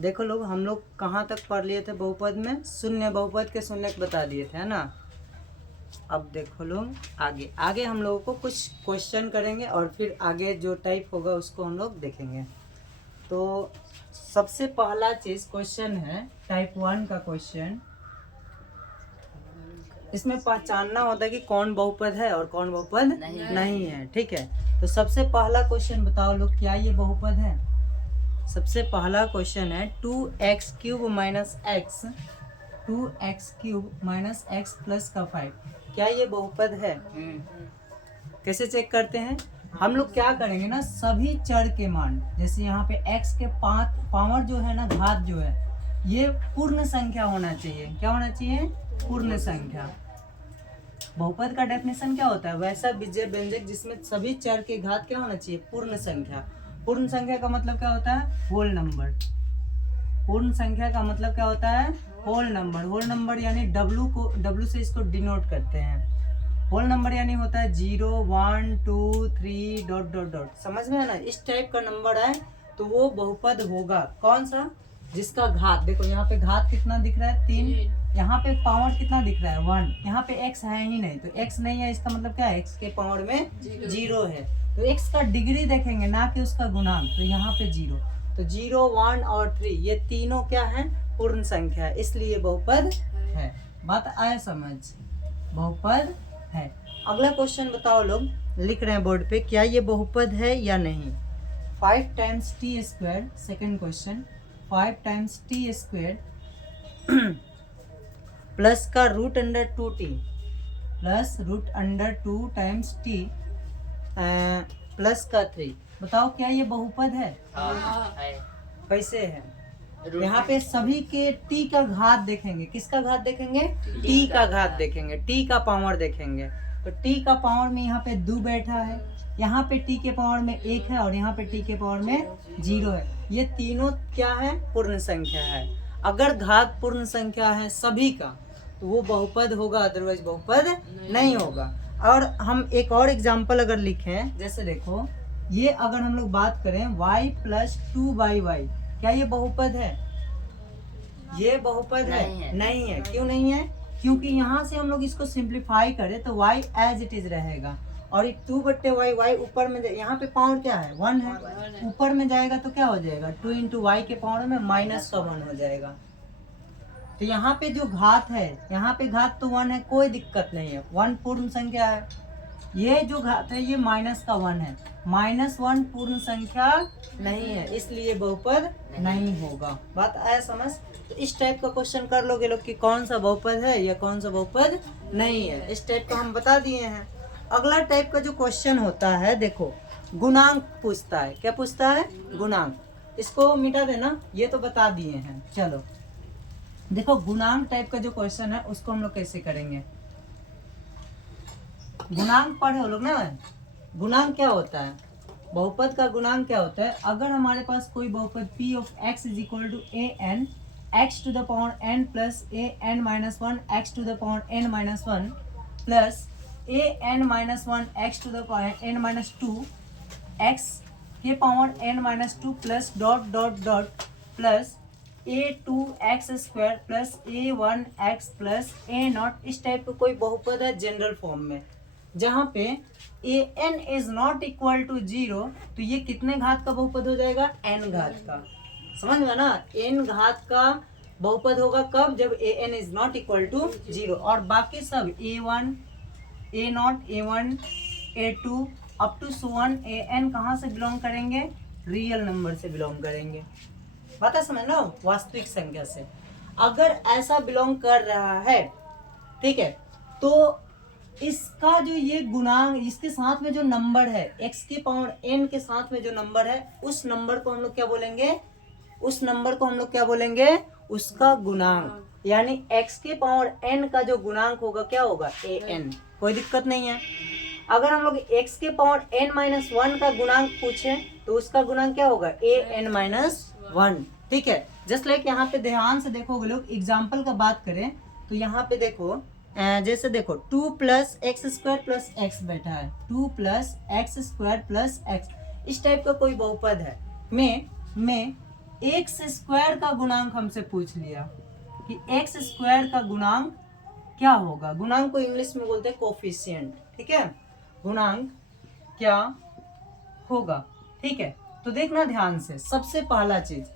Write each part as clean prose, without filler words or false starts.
देखो लोग, हम लोग कहाँ तक पढ़ लिए थे बहुपद में? शून्य बहुपद के शून्य बता दिए थे, है ना। अब देखो लोग, आगे आगे हम लोगों को कुछ क्वेश्चन करेंगे और फिर आगे जो टाइप होगा उसको हम लोग देखेंगे। तो सबसे पहला चीज क्वेश्चन है टाइप 1 का क्वेश्चन। इसमें पहचानना होता है कि कौन बहुपद है और कौन बहुपद नहीं है, ठीक है। तो सबसे पहला क्वेश्चन बताओ लोग, क्या ये बहुपद है? सबसे पहला क्वेश्चन है 2x³ minus x 2x³ minus x plus का 5, क्या ये बहुपद है? कैसे चेक करते हैं? हम लोग क्या करेंगे ना, सभी चर के मान, जैसे यहाँ पे x के पावर जो है ना, घात जो है, ये पूर्ण संख्या होना चाहिए। क्या होना चाहिए? पूर्ण संख्या। बहुपद का डेफिनेशन क्या होता है? वैसा विजय व्यंजक जिसमें सभी चर के घात क्या होना चाहिए? पूर्ण संख्या। पूर्ण संख्या का मतलब क्या होता है? Whole number. पूर्ण संख्या का मतलब क्या होता है? Whole number. होल नंबर यानी W से इसको डिनोट करते हैं। होल नंबर यानी होता है 0, 1, 2, 3 डॉट डॉट डॉट। समझ में है ना? इस टाइप का नंबर है तो वो बहुपद होगा। कौन सा? जिसका घात, देखो यहाँ पे घात कितना दिख रहा है? 3। यहाँ पे पावर कितना दिख रहा है? 1। यहाँ पे x है ही नहीं, तो x नहीं है, इसका मतलब क्या है? x के पावर में 0 है। तो x का डिग्री देखेंगे, ना कि उसका गुणांक। तो यहाँ पे 0, तो 0, 1 और 3 ये तीनों क्या है? पूर्ण संख्या है, इसलिए बहुपद है। बात आया समझ? बहुपद है। अगला क्वेश्चन बताओ लोग, लिख रहे हैं बोर्ड पे, क्या ये बहुपद है या नहीं? 5 times T square, second question, 5 times T square plus का root under 2t plus root under 2 times T plus का 3, बताओ क्या ये बहुपद है? कैसे है? यहाँ पे सभी के t का घात देखेंगे। किसका घात देखेंगे? t का घात देखेंगे, t का पावर देखेंगे। तो t का पावर में यहाँ पे 2 बैठा है, यहाँ पे t के पावर में 1 है और यहाँ पे t के पावर में 0 है। ये तीनों क्या है? पूर्ण संख्या है। अगर घात पूर्ण संख्या है सभी का तो वो बहुपद होगा, अदरवाइज बहुपद नहीं होगा। और हम एक और एग्जांपल अगर लिखें, जैसे देखो, ये अगर हम लोग बात करें y प्लस 2y, क्या ये बहुपद है? ये बहुपद है? नहीं है। क्यों नहीं है? क्योंकि यहाँ से हम लोग इसको सिंप्लीफाई करें तो y एज इट इज रहेगा और 2/y, y ऊपर में, यहाँ पे पावर क्या है? 1 है, ऊपर में जाएगा तो क्या हो जाएगा? 2 इंटू वाई के पावर में माइनस का 1 हो जाएगा। तो यहाँ पे जो घात है, यहाँ पे घात तो 1 है, कोई दिक्कत नहीं है, 1 पूर्ण संख्या है। ये जो घात है ये माइनस का 1 है, -1 पूर्ण संख्या नहीं है, इसलिए बहुपद नहीं होगा। बात आया समझ? तो इस टाइप का क्वेश्चन कर लोगे लोग कि कौन सा बहुपद है या कौन सा बहुपद नहीं है, इस टाइप का हम बता दिए हैं। अगला टाइप का जो क्वेश्चन होता है, देखो, गुणांक पूछता है। क्या पूछता है? गुणांक। इसको मिटा देना, ये तो बता दिए हैं। चलो देखो, गुणांक टाइप का जो क्वेश्चन है उसको हम लोग कैसे करेंगे। गुणांक पढ़े हो लोग ना? गुणांक क्या होता है? बहुपद का गुणांक क्या होता है? अगर हमारे पास कोई बहुपद p of x is equal to an x to the power n plus an minus 1 x to the power n minus 1 plus an minus 1 x to the power n minus 2 x के power n minus 2 plus dot dot dot plus a2x square plus a1x plus a0, इस type का कोई बहुपद है general form में, जहाँ पे an is not equal to 0, तो ये कितने घात का बहुपद हो जाएगा? n घात का। समझ में ना? n घात का बहुपद होगा कब? जब an is not equal to 0, और बाकी सब a1, a0, a1, a2 up to so on an कहाँ से बिलोंग करेंगे? रियल नंबर से बिलोंग करेंगे। बात समझ लो, वास्तविक संख्या से। अगर ऐसा बिलोंग कर रहा है, ठीक है, तो इसका जो ये गुणांक, इसके साथ में जो नंबर है, x के पावर n के साथ में जो नंबर है, उस नंबर को हम लोग क्या बोलेंगे? उस नंबर को हम लोग क्या बोलेंगे? उसका गुणांक। यानी x के पावर n का जो गुणांक होगा क्या होगा? an। कोई दिक्कत नहीं है। अगर हम लोग x के पावर n माइनस 1 का गुणांक पूछे तो उसका गुणांक क्या होगा? an minus 1। ठीक है, जस्ट लाइक यहाँ पे ध्यान से देखोगे लोग, एग्जाम्पल का बात करें तो यहाँ पे देखो, जैसे देखो 2 plus x square plus x बैठा है, 2 plus x square plus x, इस टाइप का कोई बहुपद है में एक्स स्क्वायर का गुणांक हमसे पूछ लिया कि एक्स स्क्वायर का गुणांक क्या होगा। गुणांक को इंग्लिश में बोलते हैं कोफिशिएंट, ठीक है। गुणांक क्या होगा, ठीक है। तो देखना ध्यान से, सबसे पहला चीज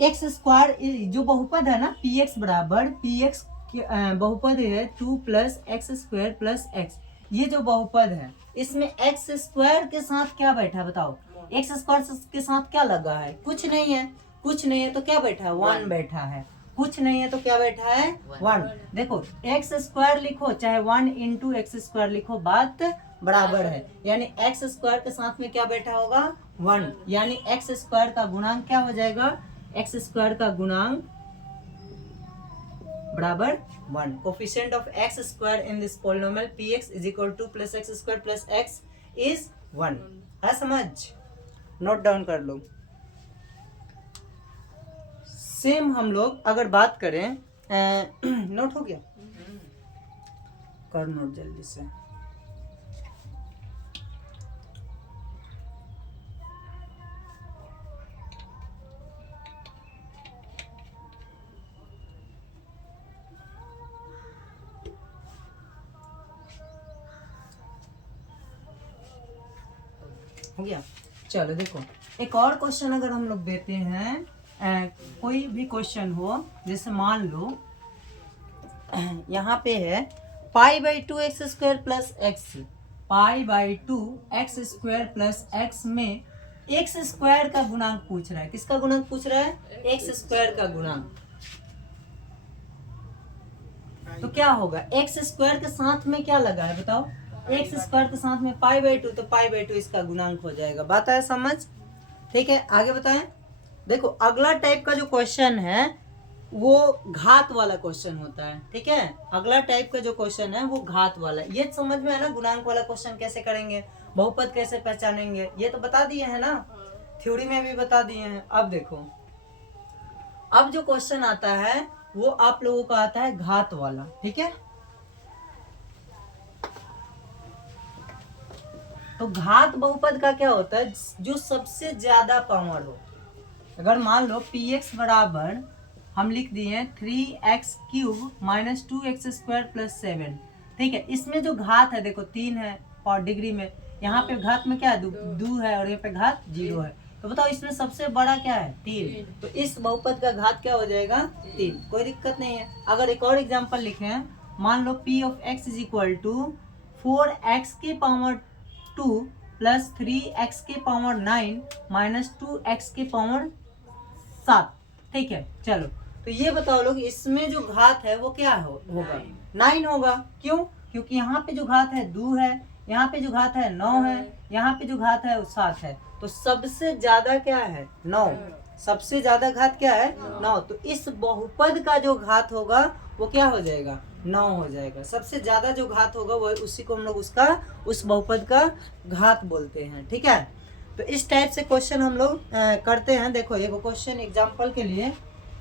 एक्स स्क्वायर जो बहुपद है ना पी एक्स बराबर पी एक्स बहुपद है 2 plus x square plus x. ये जो बहुपद है इसमें एक्स स्क्वायर के साथ क्या बैठा है बताओ। एक्स स्क्वायर के साथ क्या लगा है, कुछ नहीं है। कुछ नहीं है तो क्या बैठा है, 1 बैठा है। कुछ नहीं है तो क्या बैठा है, 1। देखो एक्स स्क्वायर लिखो चाहे 1 इंटू एक्स स्क्वायर लिखो, बात बराबर है। यानी एक्स स्क्वायर के साथ में क्या बैठा होगा, 1। यानी एक्स स्क्वायर का गुणांक क्या हो जाएगा, एक्स स्क्वायर का गुणांक बराबर 1। Coefficient of x square in this polynomial px is equal two plus x square plus x is 1 है। समझ, नोट डाउन कर लो। सेम हम लोग अगर बात करें नोट हो गया, कर नोट जल्दी से। हो गया, चलो देखो एक और क्वेश्चन अगर हम लोग देते हैं, कोई भी क्वेश्चन हो, जैसे मान लो यहाँ पे है pi by 2 x square plus x, pi by 2 x square plus x में एक्स स्क्वायर का गुणांक पूछ रहा है। किसका गुणांक पूछ रहा है, एक्स स्क्वायर का गुणांक। तो क्या होगा, एक्स स्क्वायर के साथ में क्या लगा है बताओ, एक्स स्क्वायर के साथ में पाई बाई 2, तो पाई बाई 2 इसका गुणांक हो जाएगा। बात है समझ, ठीक है। आगे बताएं, देखो अगला टाइप का जो क्वेश्चन है वो घात वाला क्वेश्चन होता है, ठीक है। अगला टाइप का जो क्वेश्चन है वो घात वाला। ये समझ में है ना, गुणांक वाला क्वेश्चन कैसे करेंगे, बहुपद कैसे पहचानेंगे, ये तो बता दिए हैं ना, थ्योरी में भी बता दिए हैं। अब देखो, अब जो क्वेश्चन आता है वो आप लोगों का आता है घात वाला, ठीक है। तो घात बहुपद का क्या होता है, जो सबसे ज्यादा पावर हो। अगर मान लो पी एक्स बराबर हम लिख दिए 3x³ minus 2x square plus 7, ठीक है। इसमें जो घात है देखो 3 है और डिग्री में, यहाँ पे घात में क्या है 2 है और यहाँ पे घात 0 है। तो बताओ इसमें सबसे बड़ा क्या है 3, तो इस बहुपद का घात क्या हो जाएगा 3, कोई दिक्कत नहीं है। अगर एक और एग्जाम्पल लिखे, मान लो p of x is equal to 4x के पावर 2 प्लस 3x के पावर 9 माइनस 2x के पावर 7, ठीक है। चलो तो ये बताओ लोग, इसमें जो घात है वो क्या होगा 9 होगा। क्यों, क्योंकि यहाँ पे जो घात है 2 है, यहाँ पे जो घात है 9 है, यहाँ पे जो घात है वो 7 है। तो सबसे ज्यादा क्या है 9, सबसे ज्यादा घात क्या है 9। तो इस बहुपद का जो घात होगा वो क्या हो जाएगा 9 हो जाएगा। सबसे ज्यादा जो घात होगा वो उसी को हम लोग उसका उस बहुपद का घात बोलते हैं, ठीक है। तो इस टाइप से क्वेश्चन हम लोग करते हैं। देखो ये क्वेश्चन एग्जांपल के लिए,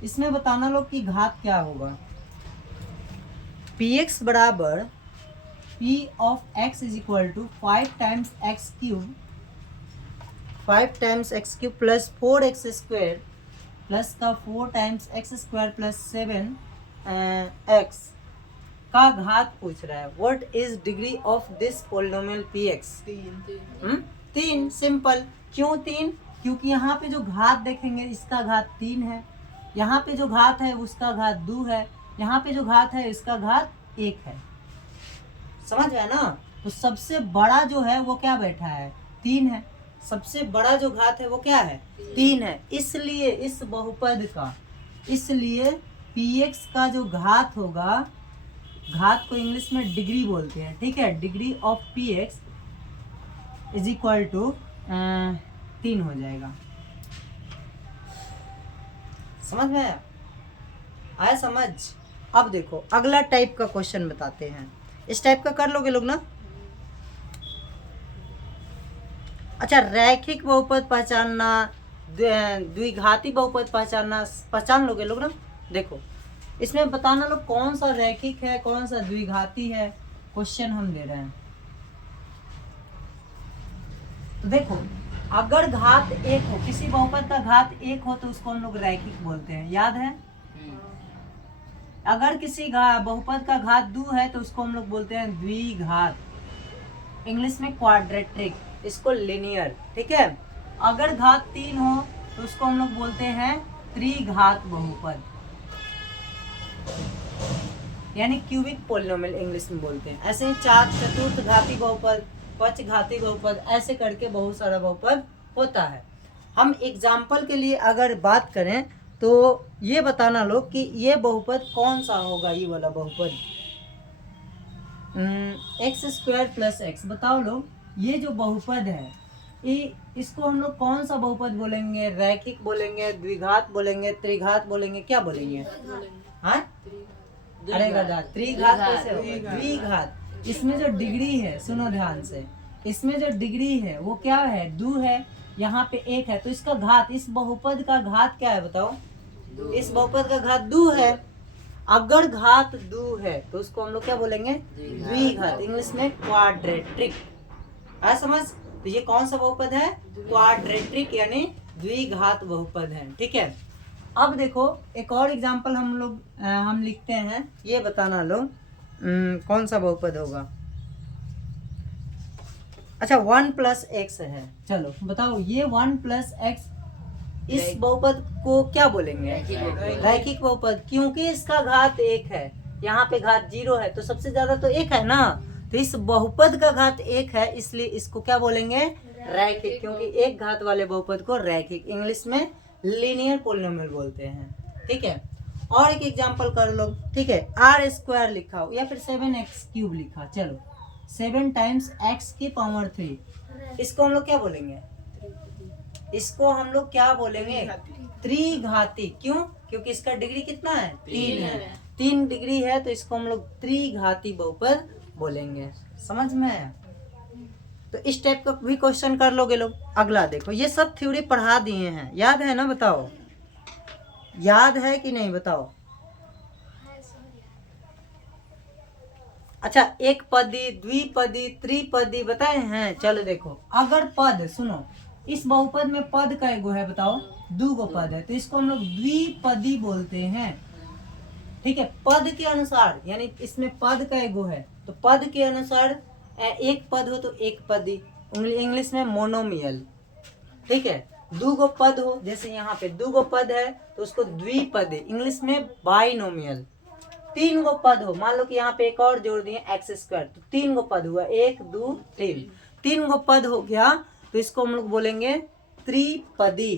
इसमें बताना लोग कि घात क्या होगा। px बराबर p of x is equal to 5 times x³ 5 times x³ plus 4x square plus का 4 times x square plus 7x का घात पूछ रहा है। What is degree of this polynomial px? 3 simple. क्यों 3? क्योंकि यहाँ पे जो घात देखेंगे इसका घात 3 है, यहाँ पे जो घात है उसका घात 2 है, यहाँ पे जो घात है इसका घात 1 है। समझ गया ना। तो सबसे बड़ा जो है वो क्या बैठा है 3 है। सबसे बड़ा जो घात है वो क्या है 3 है। इसलिए इस बहुपद का, इसलिए px का जो घात होगा, घात को इंग्लिश में डिग्री बोलते हैं, ठीक है। Degree of px is equal to 3 हो जाएगा। समझ में आया समझ। अब देखो अगला टाइप का क्वेश्चन बताते हैं। इस टाइप का कर लोगे लोग ना। अच्छा, रैखिक बहुपद पहचानना, द्विघाती बहुपद पहचानना पहचान लोगे लोग ना। देखो इसमें बताना लोग कौन सा रैखिक है कौन सा द्विघाती है, क्वेश्चन हम दे रहे हैं। तो देखो अगर घात एक हो, किसी बहुपद का घात एक हो तो उसको हम लोग रैखिक बोलते हैं, याद है। अगर किसी बहुपद का घात 2 है तो उसको हम लोग बोलते हैं द्विघात, इंग्लिश में क्वाड्रेट्रिक, इसको लिनियर, ठीक है। अगर घात 3 हो तो उसको हम लोग बोलते हैं त्रिघात बहुपद, यानी क्यूबिक पोलिनोमियल इंग्लिश में बोलते हैं। ऐसे ही चतुर्थ घाती बहुपद, पंच घाती बहुपद, ऐसे करके बहुत सारा बहुपद होता है। हम एग्जाम्पल के लिए अगर बात करें तो ये बताना लोग कि ये बहुपद कौन सा होगा, ये वाला बहुपद x² + x। बताओ लोग, ये जो बहुपद है इसको हम लोग कौन सा बहुपद बोलेंगे, रैखिक बोलेंगे, द्विघात बोलेंगे, त्रिघात बोलेंगे, क्या बोलेंगे? हाँ, अरे गधा, त्रिघात कैसे होगा? द्विघात। इसमें जो डिग्री है, सुनो ध्यान से, इसमें जो डिग्री है वो क्या है? 2 है, यहाँ पे 1 है, तो इसका घात, इस बहुपद का घात क्या है बताओ? इस बहुपद का घात 2 है। अगर घात 2 है तो उसको हम लोग क्या बोलेंगे? द्विघात, इंग्लिश में क्वाड्रेट्रिक। है समझ? तो ये कौन सा बहुपद है? क्वाड्रेट्रिक, यानी द्विघात बहुपद है, ठीक है। अब देखो एक और एग्जांपल हम लिखते हैं, ये बताना लोग कौन सा बहुपद होगा। अच्छा, 1 + x है, चलो बताओ ये 1 + x, इस बहुपद को क्या बोलेंगे? रैखिक बहुपद, क्योंकि इसका घात 1 है, यहाँ पे घात 0 है, तो सबसे ज्यादा तो 1 है ना, तो इस बहुपद का घात 1 है, इसलिए इसको क्या बोलेंगे? रैखिक, क्योंकि एक घात वाले बहुपद को रैखिक, इंग्लिश में लीनियर पोलिनोमियल बोलते हैं, ठीक है। और एक एग्जांपल कर लो, ठीक है। r² लिखा हो या फिर 7x³ लिखा, चलो 7 × x⁻³ इसको हम लोग क्या बोलेंगे? इसको हम लोग क्या बोलेंगे? त्रिघाती। क्यों? क्योंकि इसका डिग्री कितना है? 3 है, 3 डिग्री है, तो इसको हम लोग त्रिघाती बहुपद बोलेंगे। समझ में आया? तो इस टाइप का भी क्वेश्चन कर लोगे लोग। अगला देखो, ये सब थ्योरी पढ़ा दिए हैं, याद है ना? बताओ, याद है कि नहीं बताओ? अच्छा, एक पदी, द्विपदी, त्रिपदी बताए हैं। चलो देखो, अगर पद, सुनो, इस बहुपद में पद का एगो है, बताओ 2 गो पद है, तो इसको हम लोग द्विपदी बोलते हैं, ठीक है। पद के अनुसार, यानी इसमें पद का एगो है, तो पद के अनुसार एक पद हो तो एक पदी, इंग्लिश में मोनोमियल, ठीक है। 2 गो पद हो, जैसे यहाँ पे 2 गो पद है तो उसको द्विपदी, इंग्लिश में बाइनोमियल। 3 गो पद हो, मान लो कि यहाँ पे एक और जोड़ दिए x², तो 3 गो पद हुआ, 1 2 3, 3 गो पद हो गया, तो इसको हम लोग बोलेंगे त्रिपदी,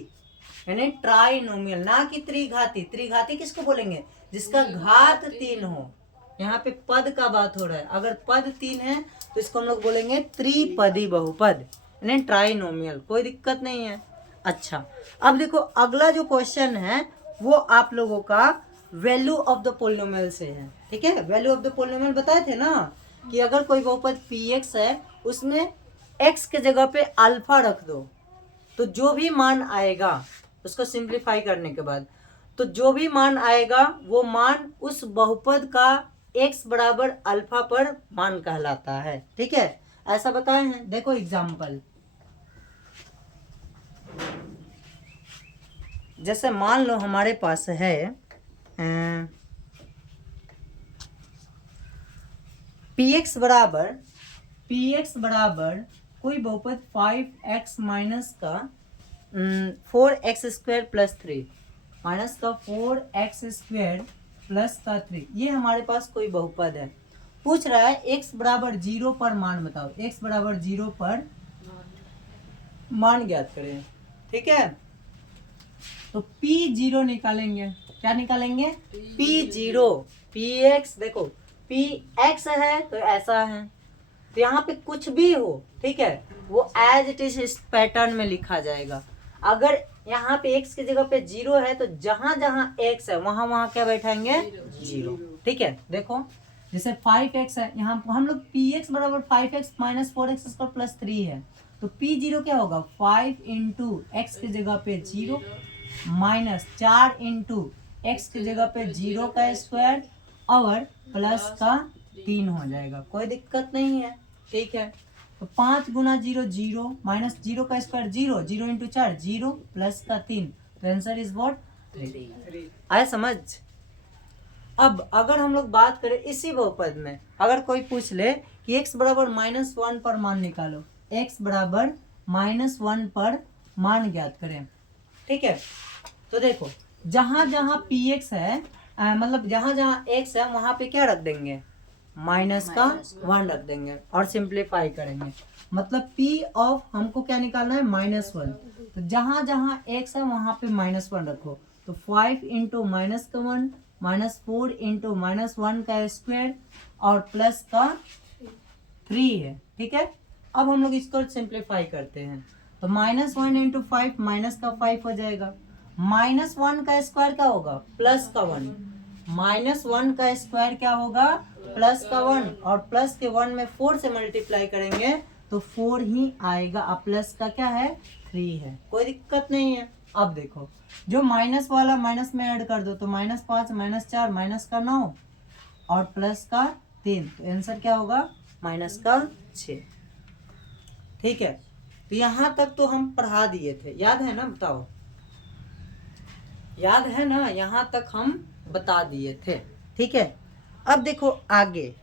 यानी ट्राइनोमियल, ना कि त्रिघाती। त्रिघाती किसको बोलेंगे? जिसका घात 3 हो। यहाँ पे पद का बात हो रहा है, अगर पद 3 है तो इसको हम लोग बोलेंगे त्रिपदी बहुपद, यानी ट्राइनोमियल। कोई दिक्कत नहीं है। अच्छा, अब देखो अगला जो क्वेश्चन है वो आप लोगों का वैल्यू ऑफ द पोलिनोमियल से है, ठीक है। वैल्यू ऑफ द पोलिनोमियल बताए थे ना कि अगर कोई बहुपद px है, उसमें x के जगह पे अल्फा रख दो, तो जो भी मान आएगा उसको सिंप्लीफाई करने के बाद, तो जो भी मान आएगा वो मान उस बहुपद का x = अल्फा पर मान कहलाता है, ठीक है। ऐसा बताए हैं। देखो एग्जाम्पल, जैसे मान लो हमारे पास है px बराबर कोई बहुपद 5x माइनस का 4x² + 3 माइनस का 4x² + 3, ये हमारे पास कोई बहुपद है। पूछ रहा है x = 0 पर मान बताओ, x = 0 पर मान ज्ञात करें, ठीक है। तो P0 निकालेंगे, क्या निकालेंगे? P0, px, देखो px है तो ऐसा है, तो यहाँ पे कुछ भी हो, ठीक है, वो एज इट इज इस पैटर्न में लिखा जाएगा। अगर यहाँ पे x की जगह पे 0 है तो जहां जहां x है वहां वहां क्या बैठाएंगे? 0, ठीक है। देखो जैसे 5x है, यहाँ हम लोग px = 5x - 4x² + 3 है, तो P0 क्या होगा? 5 × x की जगह पे 0 माइनस 4 × x की जगह पे 0 का स्क्वायर और प्लस का 3 हो जाएगा। कोई दिक्कत नहीं है, ठीक है। तो 5 गुना 0 0 माइनस 0 का स्क्वायर 0, 0 इंटू 4 0 प्लस का 3, तो आंसर इज व्हाट 3। आया समझ। अब अगर हम लोग बात करें इसी बहुपद में, अगर कोई पूछ ले कि x बराबर -1 पर मान निकालो, x बराबर -1 पर मान ज्ञात करें, ठीक है। तो देखो जहां जहां px है मतलब जहां जहां x है वहां पे क्या रख देंगे, माइनस का 1 रख देंगे और सिंप्लीफाई करेंगे। मतलब p ऑफ हमको क्या निकालना है -1, तो जहां जहां x है वहां पे -1 रखो। तो 5 इंटू माइनस का 1 -4 इंटू -1 का स्क्वायर और प्लस का 3 है, ठीक है। अब हम लोग इसको सिंप्लीफाई करते हैं, तो -1 इंटू 5 माइनस का 5 हो जाएगा, -1 का स्क्वायर क्या होगा, प्लस का 1, -1 का स्क्वायर क्या होगा, प्लस का 1, और प्लस के 1 में 4 से मल्टीप्लाई करेंगे तो 4 ही आएगा, और प्लस का क्या है 3 है, कोई दिक्कत नहीं है। अब देखो जो माइनस वाला माइनस में ऐड कर दो, तो -5 -4 माइनस का 9 और प्लस का 3, तो आंसर क्या होगा माइनस का 6, ठीक है। तो यहाँ तक तो हम पढ़ा दिए थे, याद है ना, बताओ याद है ना, यहाँ तक हम बता दिए थे, ठीक है। अब देखो आगे,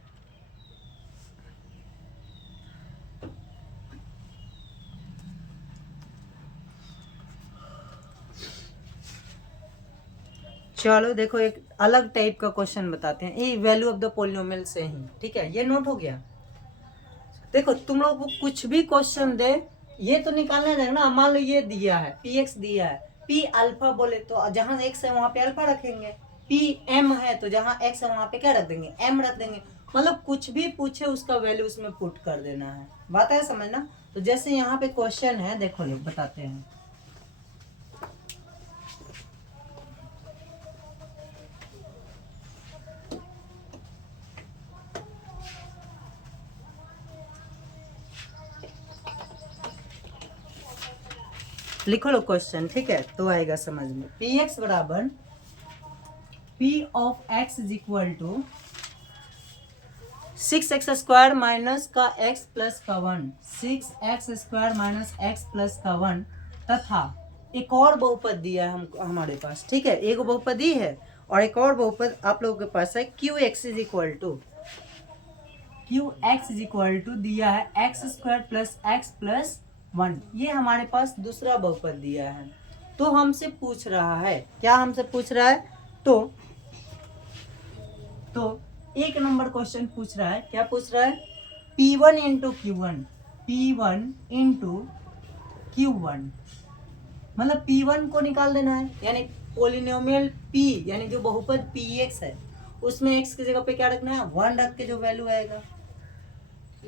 चलो देखो एक अलग टाइप का क्वेश्चन बताते हैं, ये वैल्यू ऑफ द पोलिनोमियल से ही, ठीक है, ये नोट हो गया। देखो तुम लोग को कुछ भी क्वेश्चन दे, ये तो निकालना है ना, मान लो ये दिया है px दिया है, p अल्फा बोले तो जहां x है वहां पे अल्फा रखेंगे, p m है तो जहां x है वहां पे क्या रख देंगे, m रख देंगे। मतलब कुछ भी पूछे उसका वैल्यू उसमें पुट कर देना है, बात है समझना। तो जैसे यहाँ पे क्वेश्चन है, देखो लोग बताते हैं, लिखो लो क्वेश्चन, ठीक है, तो आएगा समझ में। px बराबर p of x is equal to 6x square minus का x प्लस का 1, 6x square minus x plus का 1 तथा एक और बहुपद दिया है हमारे पास, ठीक है, एक बहुपद ही है और एक और बहुपद आप लोगों के पास है qx इज इक्वल टू दिया है x square plus x plus 1, ये हमारे पास दूसरा बहुपद दिया है। तो हमसे पूछ रहा है, क्या हमसे पूछ रहा है, तो एक नंबर क्वेश्चन पूछ रहा है, क्या पूछ रहा है, P1 into Q1, P1 into Q1, मतलब P1 को निकाल देना है, यानी पोलिनोमियल P यानी जो बहुपद Px है उसमें x की जगह पे क्या रखना है, 1 रख के जो वैल्यू आएगा,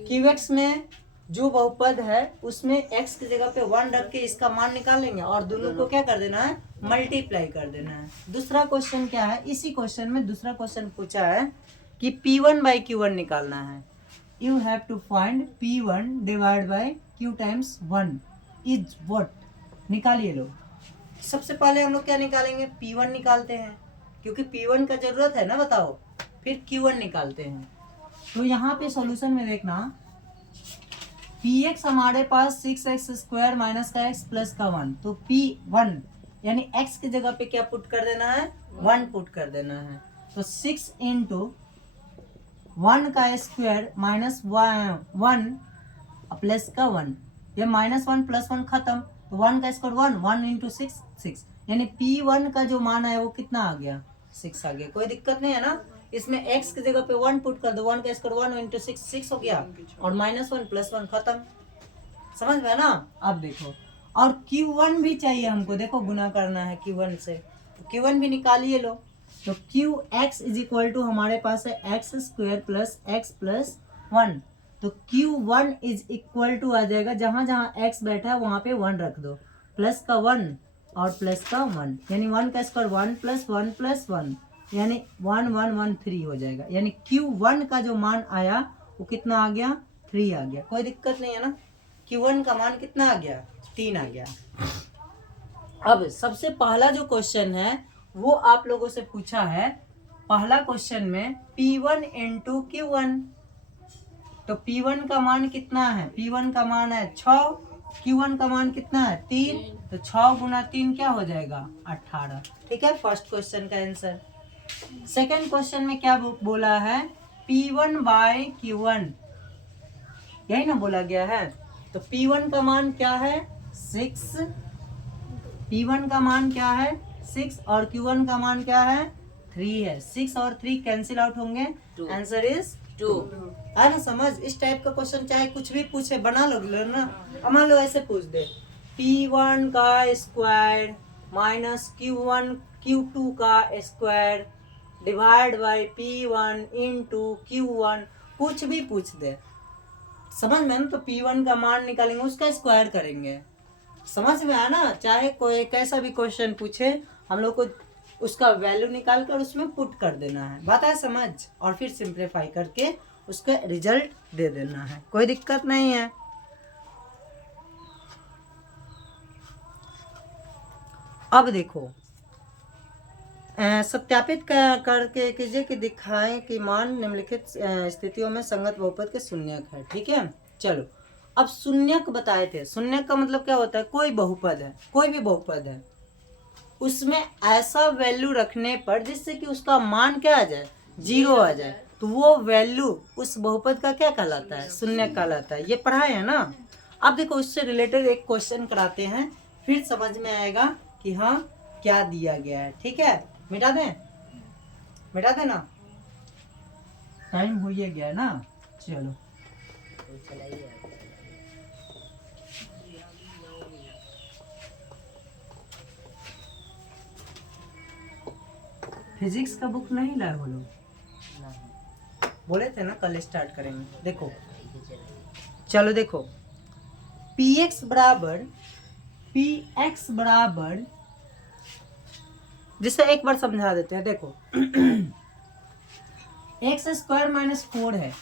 Qx में जो बहुपद है उसमें x की जगह पे 1 रख के इसका मान निकाल लेंगे और दोनों को क्या कर देना है, मल्टीप्लाई कर देना है। दूसरा क्वेश्चन क्या है, इसी क्वेश्चन में दूसरा क्वेश्चन पूछा है कि P1 बाई Q1 निकालना है, you have to find P1 divide by Q times 1 is what, निकालिए लोग। सबसे पहले हम लोग क्या निकालेंगे, P1 निकालते हैं क्योंकि P1 का जरूरत है ना, बताओ, फिर Q1 निकालते हैं। तो यहाँ पे सॉल्यूशन में देखना, px हमारे पास 6x स्क्वायर माइनस का x प्लस का 1, तो P1 यानी x की जगह पे क्या पुट कर देना है, 1 पुट कर देना है। तो 6 इंटू 1 का स्क्वायर माइनस 1 प्लस का 1, ये -1 प्लस 1 खत्म, तो 1 का स्क्वायर 1, 1 इंटू 6 6, यानी P1 का जो मान है वो कितना आ गया, 6 आ गया, कोई दिक्कत नहीं है ना। इसमें x की जगह पे 1 पुट कर दो, 1 का स्क्वायर 1 इंटू 6 6 हो गया, और -1 प्लस 1 खत्म, समझ में ना। अब देखो और Q1 भी चाहिए हमको, देखो गुना करना है Q1 से, तो Q1 भी निकालिए लो। तो Qx इज इक्वल टू हमारे पास है x square plus x plus 1, तो Q1 इज इक्वल टू आ जाएगा, जहां जहां x बैठा है वहां पे 1 रख दो, प्लस का 1 और प्लस का 1, यानी 1 का स्क्वायर 1 प्लस 1 यानी 1 1 1 3 हो जाएगा, यानी Q1 का जो मान आया वो कितना आ गया, 3 आ गया, कोई दिक्कत नहीं है ना। Q1 का मान कितना आ गया, 3 आ गया। अब सबसे पहला जो क्वेश्चन है वो आप लोगों से पूछा है, पहला क्वेश्चन में P1 इंटू Q1, तो P1 का मान कितना है? P1 का मान है 6, Q1 का मान कितना है? 3, तो 6 गुना 3 क्या हो जाएगा? 18। ठीक है, फर्स्ट क्वेश्चन का आंसर। सेकंड क्वेश्चन में क्या बोला है? P1 बाय Q1, यही ना बोला गया है। तो P1 का मान क्या है? 6, P1 का मान क्या है? 6 और Q1 का मान क्या है? 3 है। 6 और 3 कैंसिल आउट होंगे, आंसर इज 2। है ना समझ? इस टाइप का क्वेश्चन चाहे कुछ भी पूछे बना लो ना। मान लो ऐसे पूछ दे, P1 का स्क्वायर माइनस Q2 का square divide by P1 into Q1, कुछ भी पूछ दे, समझ में ना? तो P1 का मान निकालेंगे, उसका स्क्वायर करेंगे। समझ में आया ना? चाहे कोई कैसा भी क्वेश्चन पूछे, हम लोग को उसका वैल्यू निकाल कर उसमें पुट कर देना है। बात है समझ? और फिर सिंप्लीफाई करके उसका रिजल्ट दे देना है, कोई दिक्कत नहीं है। अब देखो, सत्यापित करके कीजिए कि दिखाएं कि मान निम्नलिखित स्थितियों में संगत बहुपद के शून्यक है। ठीक है, चलो अब शून्यक बताए थे। शून्यक का मतलब क्या होता है? कोई बहुपद है, कोई भी बहुपद है, उसमें ऐसा वैल्यू रखने पर जिससे कि उसका मान क्या आ जाए? 0 आ जाए, तो वो वैल्यू उस बहुपद का क्या कहलाता है? शून्यक कहलाता है। ये पढ़ाए है ना। अब देखो, उससे रिलेटेड एक क्वेश्चन कराते हैं, फिर समझ में आएगा कि हाँ क्या दिया गया है। ठीक है, मिटा दें? मिटा देना, टाइम हो ही गया ना। चलो फिजिक्स का बुक नहीं लाए हो लोग? बोले थे ना कल स्टार्ट करेंगे। देखो चलो देखो, px बराबर जिसे एक बार समझा देते हैं। देखो एक्स स्क्वायर माइनस 4 है।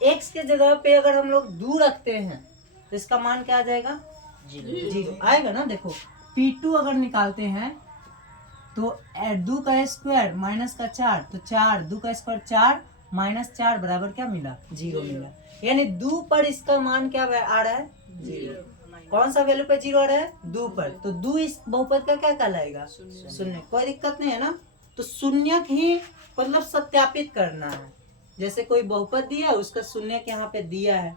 x के जगह पे अगर हम लोग 2 रखते हैं तो इसका मान क्या आ जाएगा? 0 आएगा ना। देखो P2 अगर निकालते हैं तो 2 का स्क्वायर माइनस का 4, तो 4, 2 का स्क्वायर 4 माइनस 4 बराबर क्या मिला? 0 मिला। यानी 2 पर इसका मान क्या आ रहा है? 0। कौन सा वैल्यू पे 0 आ रहा है? 2 पर। तो 2 इस बहुपद का क्या कहलाएगा? शून्य। कोई दिक्कत नहीं है ना। तो शून्यक ही मतलब सत्यापित करना है। जैसे कोई बहुपद दिया, उसका शून्यक यहाँ पे दिया है,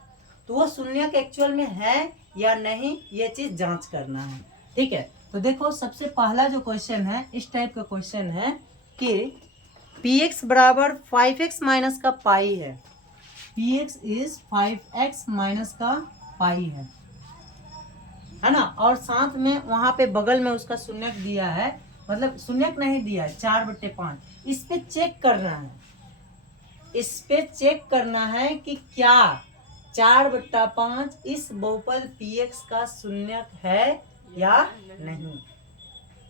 तो वो शून्यक एक्चुअल में है या नहीं, ये चीज जांच करना है। ठीक है, तो देखो सबसे पहला जो क्वेश्चन है, इस टाइप का क्वेश्चन है कि px बराबर 5x माइनस का पाई है। px इज 5x माइनस का पाई है ना। और साथ में वहां पे बगल में उसका शून्यक दिया है, मतलब शून्यक नहीं दिया है, 4/5। इस पे चेक करना है, इस पे चेक करना है कि क्या 4/5 इस बहुपद px का शून्यक है या नहीं।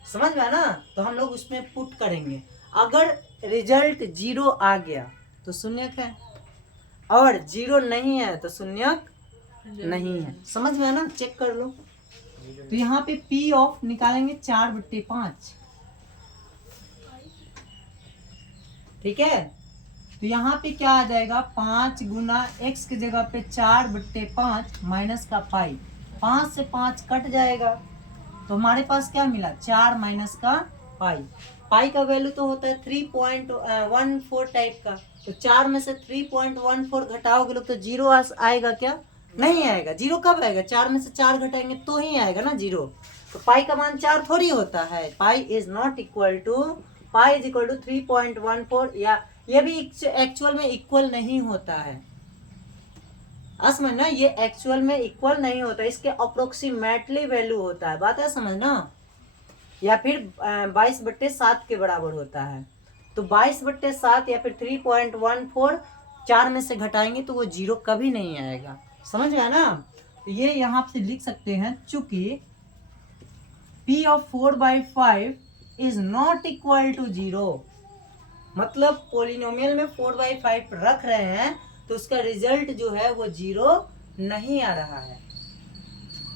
समझ में ना? तो हम लोग उसमें पुट करेंगे। अगर रिजल्ट 0 आ गया तो शून्यक है, और 0 नहीं है तो शून्यक नहीं है। समझ में ना? चेक कर लो। तो यहाँ पे P ऑफ निकालेंगे 4/5। ठीक है, तो यहाँ पे क्या आ जाएगा? 5 गुना x की जगह पे 4/5 माइनस का पाई। 5 से 5 कट जाएगा, तो हमारे पास क्या मिला? 4 माइनस का पाई। पाई का वैल्यू तो होता है 3.14 टाइप का। तो 4 में से 3.14 घटाओगे लोग तो 0 आएगा क्या? नहीं आएगा। 0 कब आएगा? 4 में से 4 घटाएंगे तो ही आएगा ना 0। तो पाई का मान 4 थोड़ी होता है। Pi is not equal to, pi is equal to 3.14, या ये भी एक्चुअल में इक्वल नहीं होता है। समझना, ये एक्चुअल में इक्वल नहीं होता, इसके अप्रोक्सीमेटली वैल्यू होता है। बात है समझना? या फिर 22/7 के बराबर होता है। तो 22/7 या फिर 3.14 4 में से घटाएंगे तो वो 0 कभी नहीं आएगा। समझ गया ना? तो ये यहाँ से लिख सकते हैं, चूंकि P of 4/5 is not equal to 0, मतलब पोलिनोमियल में 4/5 रख रहे हैं तो उसका रिजल्ट जो है वो 0 नहीं आ रहा है।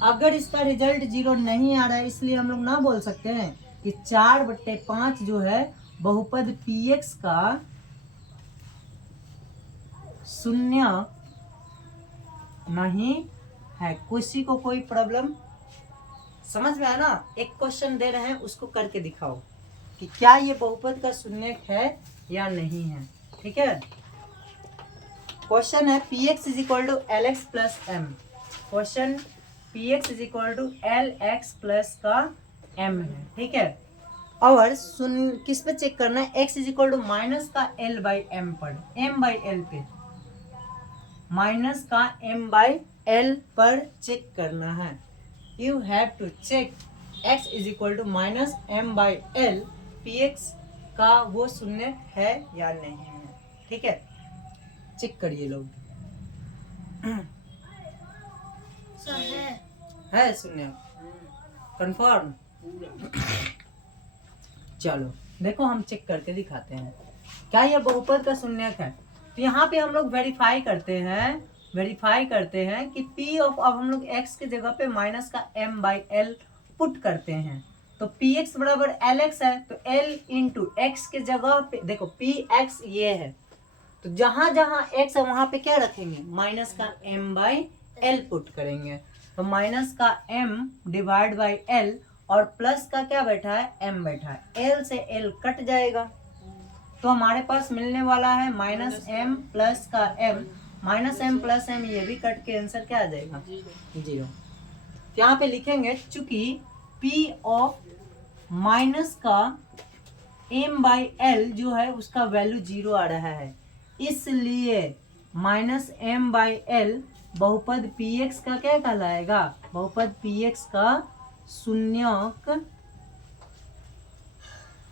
अगर इसका रिजल्ट 0 नहीं आ रहा है, इसलिए हम लोग ना बोल सकते हैं कि 4/5 जो है बहुपद px का शून्य नहीं है। किसी को कोई प्रॉब्लम समझ में आया ना? एक क्वेश्चन दे रहे हैं, उसको करके दिखाओ कि क्या ये बहुपद का शून्यक है या नहीं है। ठीक है, क्वेश्चन है px is equal to l x plus m. Question px is equal to l x plus का m है। ठीक है, और किस पे चेक करना है? x is equal to minus का l बाई एम पर, m बाई एल पे, माइनस का m बाई एल पर चेक करना है। You have to check x is equal to minus m by l, px का वो शून्य है या नहीं है। ठीक है, चेक करिए लोग। है शून्य, कंफर्म? चलो देखो, हम चेक करके दिखाते हैं क्या यह बहुपद का शून्यक है। तो यहाँ पे हम लोग वेरीफाई करते हैं कि p ऑफ, अब हम लोग x की जगह पे माइनस का m बाई एल पुट करते हैं, तो px बराबर lx है, तो l इंटू एक्स के जगह पे देखो px ये है, तो जहां जहां x है वहां पे क्या रखेंगे? माइनस का m बाई एल पुट करेंगे, तो माइनस का m डिवाइड बाई एल, और प्लस का क्या बैठा है? m बैठा है, l से l कट जाएगा, तो हमारे पास मिलने वाला है माइनस m प्लस का m, minus m plus m ये भी कट के आंसर क्या आ जाएगा? 0। यहाँ पे लिखेंगे चूंकि p ऑफ माइनस का m बाई एल जो है उसका वैल्यू 0 आ रहा है, इसलिए माइनस m बाई एल बहुपद px का क्या कहलाएगा? बहुपद px का शून्यक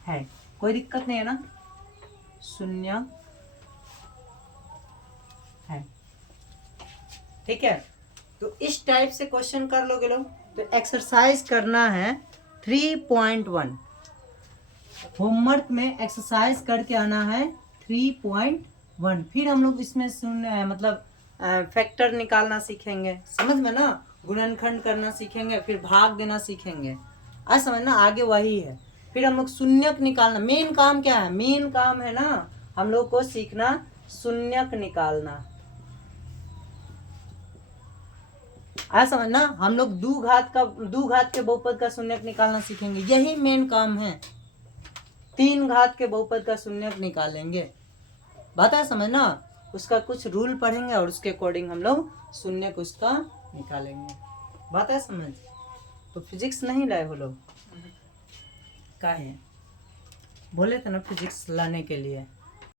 है। कोई दिक्कत नहीं है ना? शून्य है। ठीक है, तो इस टाइप से क्वेश्चन कर लोगे लोग। तो एक्सरसाइज करना है 3.1, होमवर्क में एक्सरसाइज करके आना है 3.1। फिर हम लोग इसमें मतलब फैक्टर निकालना सीखेंगे, समझ में ना? गुणनखंड करना सीखेंगे, फिर भाग देना सीखेंगे, आज समझ ना? आगे वही है। फिर हम लोग शून्यक निकालना, मेन काम क्या है? मेन काम है ना हम लोग को सीखना शून्यक निकालना, आज समझ ना? हम लोग दो घात के बहुपद का शून्यक निकालना सीखेंगे, यही मेन काम है। 3 घात के बहुपद का शून्यक निकालेंगे, बात है समझ ना? उसका कुछ रूल पढ़ेंगे और उसके अकॉर्डिंग हम लोग शून्यक उसका निकालेंगे, बात है समझ? तो फिजिक्स नहीं लाए हो लोग? काहे बोले थे ना फिजिक्स लाने के लिए?